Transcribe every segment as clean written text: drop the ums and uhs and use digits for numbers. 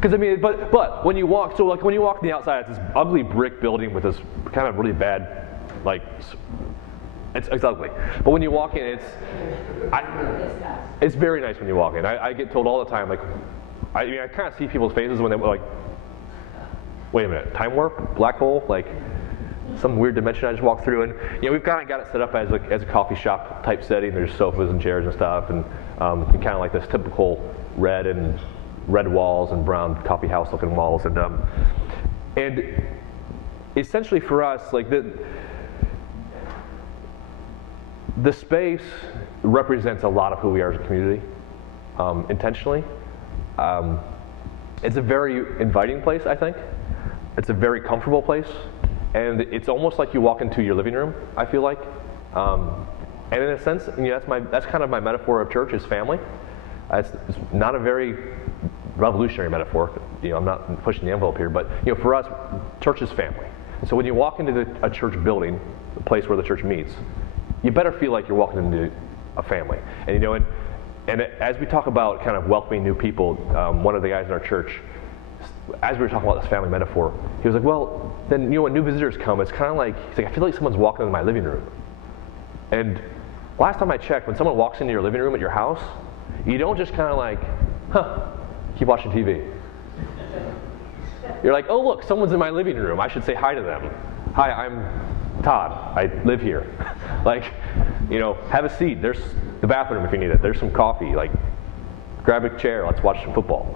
Because I mean, but when you walk, so like when you walk on the outside, it's this ugly brick building with this kind of really bad, like, it's ugly. But when you walk in, it's very nice when you walk in. I get told all the time, like, I mean, I kind of see people's faces when they're like, wait a minute, time warp, black hole, like some weird dimension I just walked through. And we've kind of got it set up as a coffee shop type setting. There's sofas and chairs and stuff, and kind of like this typical red walls and brown coffee house looking walls. And essentially for us, like the space represents a lot of who we are as a community, intentionally. It's a very inviting place, I think. It's a very comfortable place, and it's almost like you walk into your living room, I feel like. And in a sense, that's kind of my metaphor of church is family. It's not a very revolutionary metaphor. I'm not pushing the envelope here, but for us, church is family. And so when you walk into a church building, the place where the church meets, you better feel like you're walking into a family. And as we talk about kind of welcoming new people, one of the guys in our church, as we were talking about this family metaphor, he was like, well, then when new visitors come, it's kind of like, he's like, I feel like someone's walking into my living room. And last time I checked, when someone walks into your living room at your house, you don't just kind of like, keep watching TV. You're like, oh look, someone's in my living room. I should say hi to them. Hi, I'm Todd. I live here. Like, have a seat. There's the bathroom if you need it. There's some coffee. Like, grab a chair. Let's watch some football.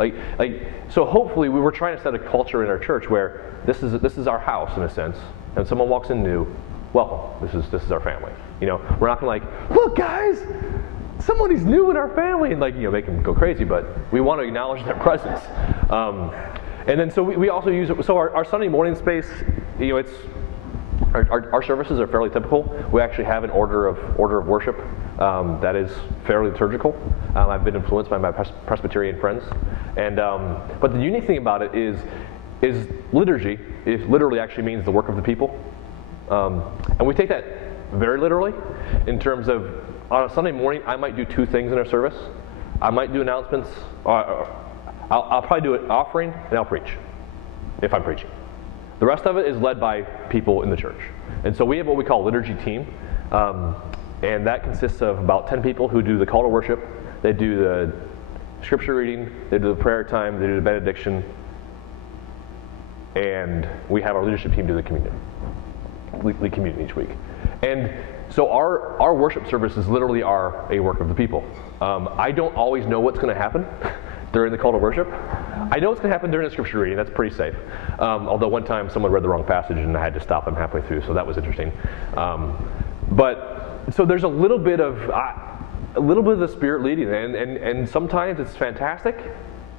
So hopefully we were trying to set a culture in our church where this is our house in a sense, and someone walks in new, welcome. This is our family. We're not gonna look guys, somebody's new in our family, and make them go crazy. But we want to acknowledge their presence. And then so we also use it. So our Sunday morning space, it's. Our services are fairly typical. We actually have an order of worship that is fairly liturgical. I've been influenced by my Presbyterian friends, but the unique thing about it is liturgy. It literally actually means the work of the people, and we take that very literally. In terms of on a Sunday morning, I might do two things in our service. I might do announcements. I'll probably do an offering, and I'll preach if I'm preaching. The rest of it is led by people in the church. And so we have what we call a liturgy team, and that consists of about 10 people who do the call to worship. They do the scripture reading, they do the prayer time, they do the benediction, and we have our leadership team do the communion, lead communion each week. And so our worship services literally are a work of the people. I don't always know what's going to happen during the call to worship. I know what's going to happen during the scripture reading. That's pretty safe. Although one time someone read the wrong passage and I had to stop them halfway through, so that was interesting. But so there's a little bit of the Spirit leading, and sometimes it's fantastic,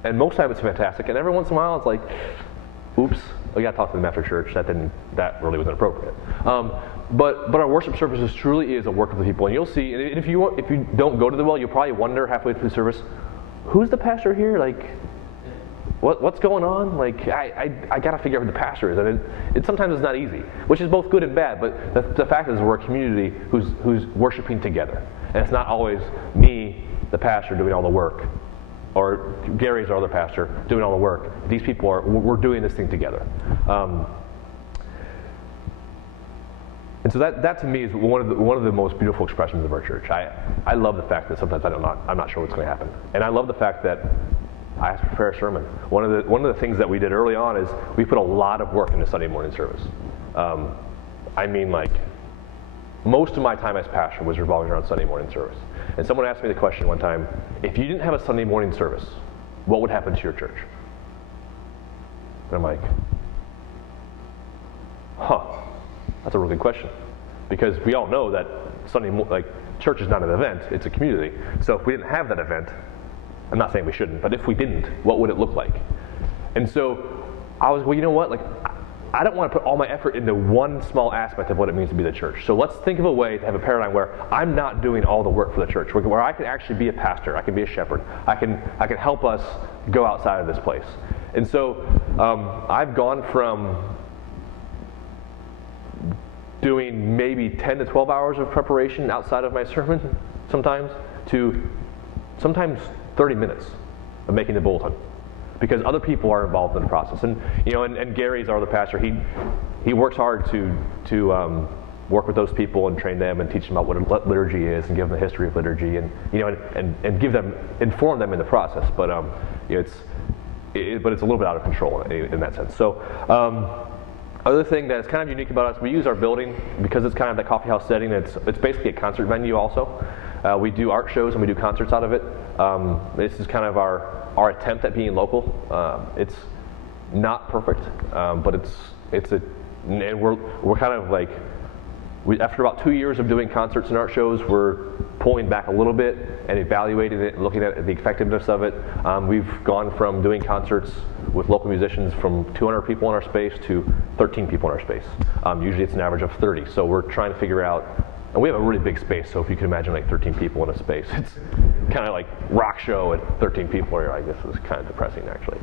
and most times it's fantastic, and every once in a while it's like, oops, I got to talk to them after church. That really wasn't appropriate. But our worship services truly is a work of the people, and you'll see. And if you don't go to the well, you'll probably wonder halfway through the service, who's the pastor here? Like, what's going on? Like, I got to figure out who the pastor is, and it sometimes is not easy, which is both good and bad. But the fact is, we're a community who's worshiping together, and it's not always me, the pastor, doing all the work, or Gary's our other pastor doing all the work. These people we're doing this thing together. And so that to me is one of the most beautiful expressions of our church. I love the fact that sometimes I'm not sure what's going to happen, and I love the fact that I have to prepare a sermon. One of the things that we did early on is we put a lot of work into Sunday morning service. I mean, like, most of my time as pastor was revolving around Sunday morning service. And someone asked me the question one time: if you didn't have a Sunday morning service, what would happen to your church? And I'm like, that's a really good question, because we all know that church is not an event; it's a community. So if we didn't have that event, I'm not saying we shouldn't, but if we didn't, what would it look like? And so I was, well, you know what? Like, I don't want to put all my effort into one small aspect of what it means to be the church. So let's think of a way to have a paradigm where I'm not doing all the work for the church, where I can actually be a pastor, I can be a shepherd, I can help us go outside of this place. And so I've gone from doing maybe 10 to 12 hours of preparation outside of my sermon sometimes, to sometimes 30 minutes of making the bulletin. because other people are involved in the process. And and Gary's our other pastor. He works hard to work with those people and train them and teach them about what liturgy is and give them the history of liturgy and and inform them in the process. But it's a little bit out of control in that sense. So. Other thing that's kind of unique about us, we use our building because it's kind of the coffee house setting. It's basically a concert venue also. We do art shows and we do concerts out of it. This is kind of our attempt at being local. It's not perfect, but and we're kind of like, after about 2 years of doing concerts and art shows, we're pulling back a little bit and evaluating it and looking at the effectiveness of it. We've gone from doing concerts with local musicians from 200 people in our space to 13 people in our space. Usually it's an average of 30. So we're trying to figure out, and we have a really big space, so if you can imagine like 13 people in a space, it's kind of like rock show at 13 people, and you're like, this is kind of depressing actually.